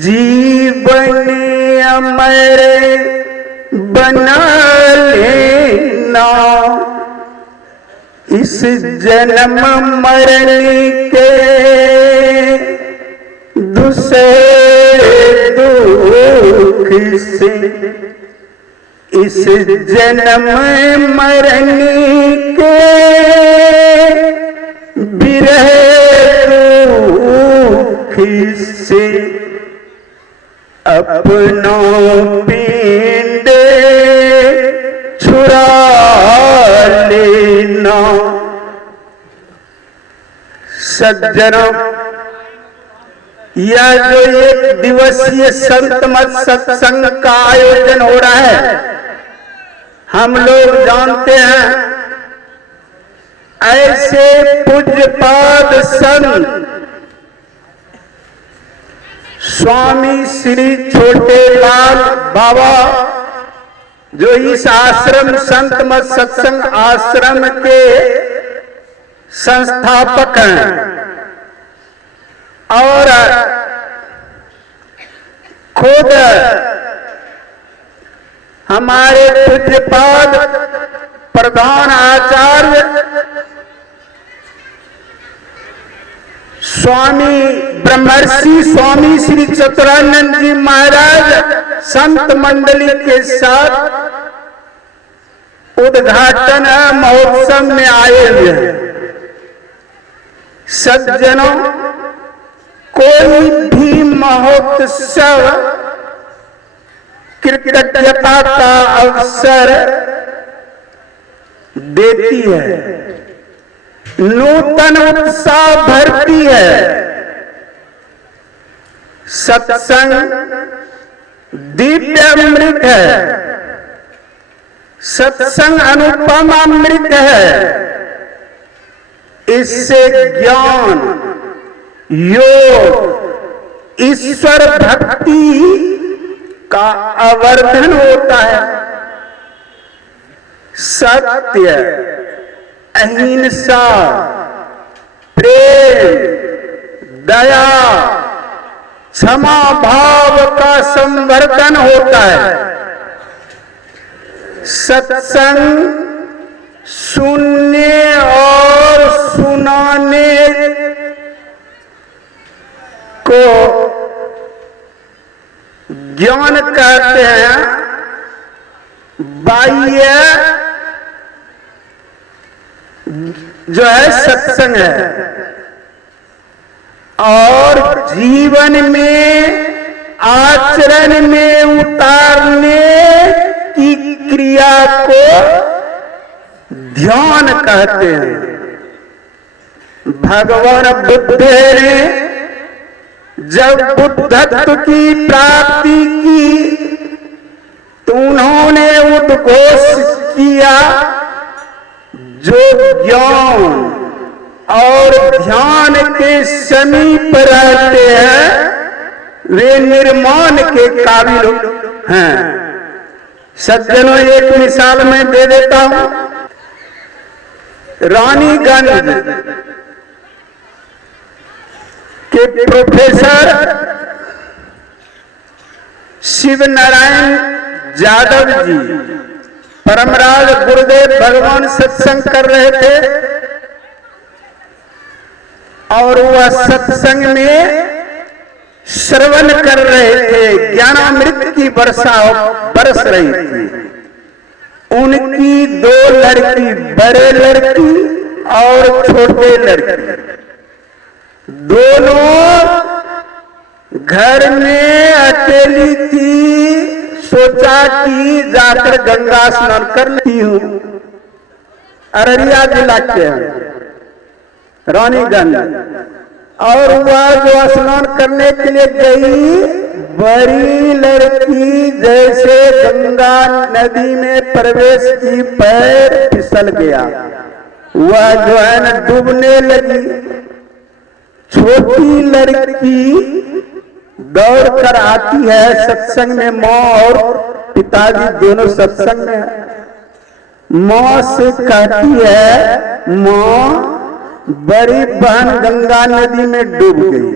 जीवन अमर बना लेना, इस जन्म मरण के दूसरे दुख से, इस जन्म मरण के विरह दुख से अपनों पिंड छुड़ा लेना। सज्जनों, यह जो एक दिवसीय संत मत सत्संग का आयोजन हो रहा है, हम लोग जानते हैं ऐसे पूज्यपाद संत स्वामी श्री छोटेलाल बाबा, जो इस आश्रम संत मत सत्संग आश्रम के संस्थापक हैं और खुद हमारे पूज्यपाद प्रधान आचार्य स्वामी ब्रह्मर्षि स्वामी श्री चतुरानंद जी महाराज संत मंडली के साथ उद्घाटन महोत्सव में आए हुए हैं। सज्जनों, कोई भी महोत्सव कृतज्ञता का अवसर देती है, नूतन उत्साह भरती है। सत्संग दिव्य अमृत है, सत्संग अनुपम अमृत है। इससे ज्ञान, योग, ईश्वर भक्ति का आवर्धन होता है। सत्य, अहिंसा, प्रेम, दया, क्षमा भाव का संवर्धन होता है। सत्संग सुनने और सुनाने को ज्ञान कहते हैं। बाह्य जो है सत्संग है, और जीवन में आचरण में उतारने की क्रिया को ध्यान कहते हैं। भगवान बुद्ध ने जब बुद्धत्व की प्राप्ति की तो उन्होंने उद्घोष किया, जो ज्ञान और ध्यान के समीप रहते हैं वे निर्माण के काबिल हैं। सज्जनों, एक मिसाल मैं दे देता हूं। रानीगंज के प्रोफेसर शिव नारायण यादव जी, परमराज गुरुदेव भगवान सत्संग कर रहे थे और वह सत्संग में श्रवण कर रहे थे। ज्ञानामृत की वर्षा बरस रही थी। उनकी दो लड़की, बड़े लड़की और छोटे लड़की, दोनों घर में अकेली थी। सोचा कि जाकर गंगा स्नान कर लेती हूँ। अररिया जिला के रानीगंज, और वह जो स्नान करने के लिए गई, बड़ी लड़की जैसे गंगा नदी में प्रवेश की, पैर फिसल गया। वह जो है न डूबने लगी। छोटी लड़की दौड़ कर आती है सत्संग में। माँ और पिताजी दोनों सत्संग में है। माँ से कहती है, माँ, बड़ी बहन गंगा नदी में डूब गई।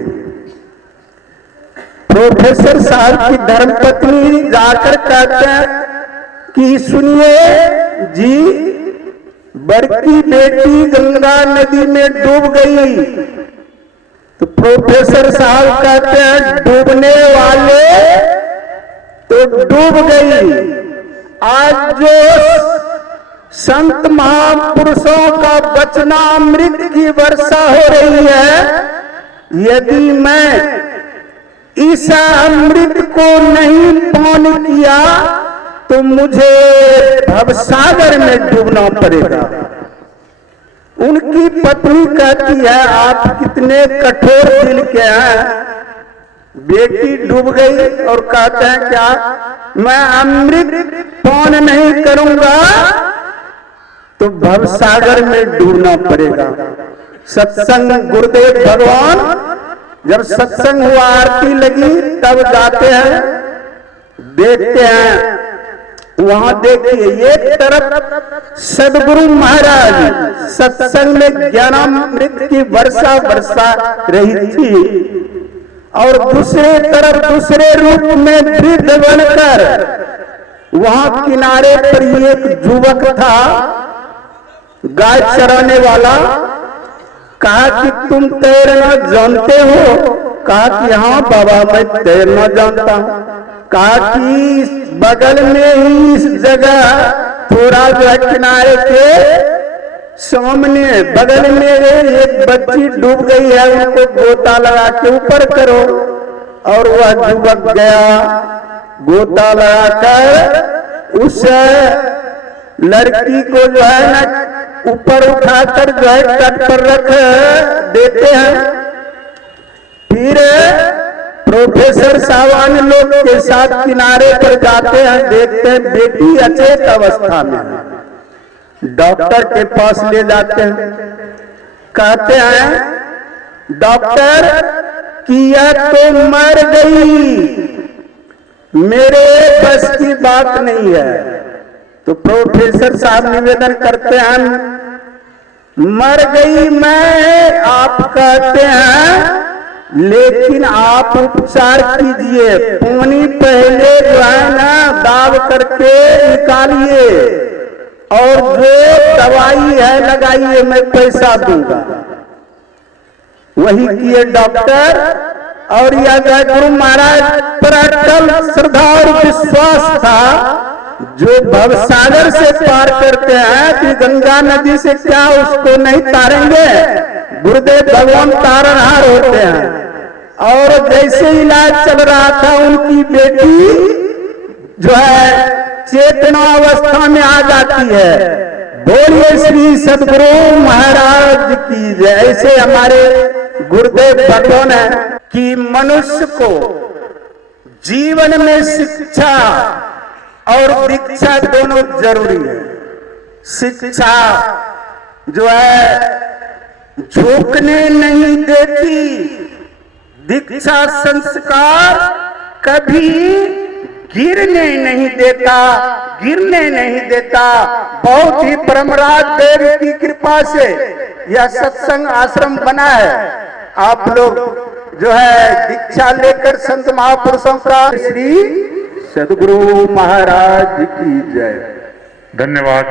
प्रोफेसर साहब की धर्मपत्नी जाकर कहते हैं कि सुनिए जी, बड़की बेटी गंगा नदी में डूब गई। तो प्रोफेसर साहब कहते हैं डूबने वाले तो डूब गई, आज जो संत महापुरुषों का वचनामृत की वर्षा हो रही है, यदि मैं इस अमृत को नहीं पान किया तो मुझे भवसागर में डूबना पड़ेगा। उनकी पत्नी कहती है आप कितने कठोर दिल के हैं, बेटी डूब गई और कहते हैं क्या मैं अमृत पान नहीं करूंगा तो भवसागर में डूबना पड़ेगा। सत्संग गुरुदेव भगवान जब सत्संग हुआ, आरती लगी, तब जाते हैं, देखते हैं, वहां देखिए एक तरफ सदगुरु महाराज सत्संग में ज्ञानामृत की वर्षा बरसा रही थी और दूसरे तरफ दूसरे रूप में वृद्ध बनकर वहां किनारे पर एक युवक था, गाय चराने वाला। कहा कि तुम तैरना जानते हो? कहा कि हाँ बाबा मैं तैरना जानता हूँ। कहा कि इस बगल में ही इस जगह थोड़ा जो है किनारे के सामने बगल में एक बच्ची डूब गई है, उनको गोता लगा के ऊपर करो। और वह युवक गया, गोता लगाकर उस लड़की को जो है ना ऊपर उठाकर जो है तट पर रख देते हैं। फिर प्रोफेसर साहब लोग के साथ किनारे पर जाते हैं, देखते हैं बेटी अचेत अवस्था में है। डॉक्टर के पास ले जाते हैं, कहते हैं डॉक्टर कि यह तो मर गई, मेरे बस की बात नहीं है। तो प्रोफेसर साहब निवेदन करते हैं मर गई मैं, आप कहते हैं लेकिन आप उपचार कीजिए, पानी पहले जो है ना दाब करके निकालिए और जो दवाई है लगाइए, मैं पैसा दूंगा। वही किए डॉक्टर। और यह गुरु महाराज पर अटल श्रद्धा और विश्वास था, जो भवसागर से पार करते हैं कि गंगा नदी से क्या उसको नहीं तारेंगे। गुरुदेव भगवान तारनहार होते हैं। और जैसे इलाज चल रहा था, उनकी बेटी जो है चेतना अवस्था में आ जाती है। बोलिए श्री सदगुरु महाराज की जय। ऐसे हमारे गुरुदेव भगवान है कि मनुष्य को जीवन में शिक्षा और दीक्षा दोनों जरूरी है। शिक्षा जो है झुकने नहीं देती, दीक्षा संस्कार कभी गिरने नहीं देता, गिरने नहीं देता। बहुत ही परमराज देव की कृपा से यह सत्संग आश्रम बना है। आप लोग जो है दीक्षा लेकर संत महापुरुषों का श्री सदगुरु महाराज की जय। धन्यवाद।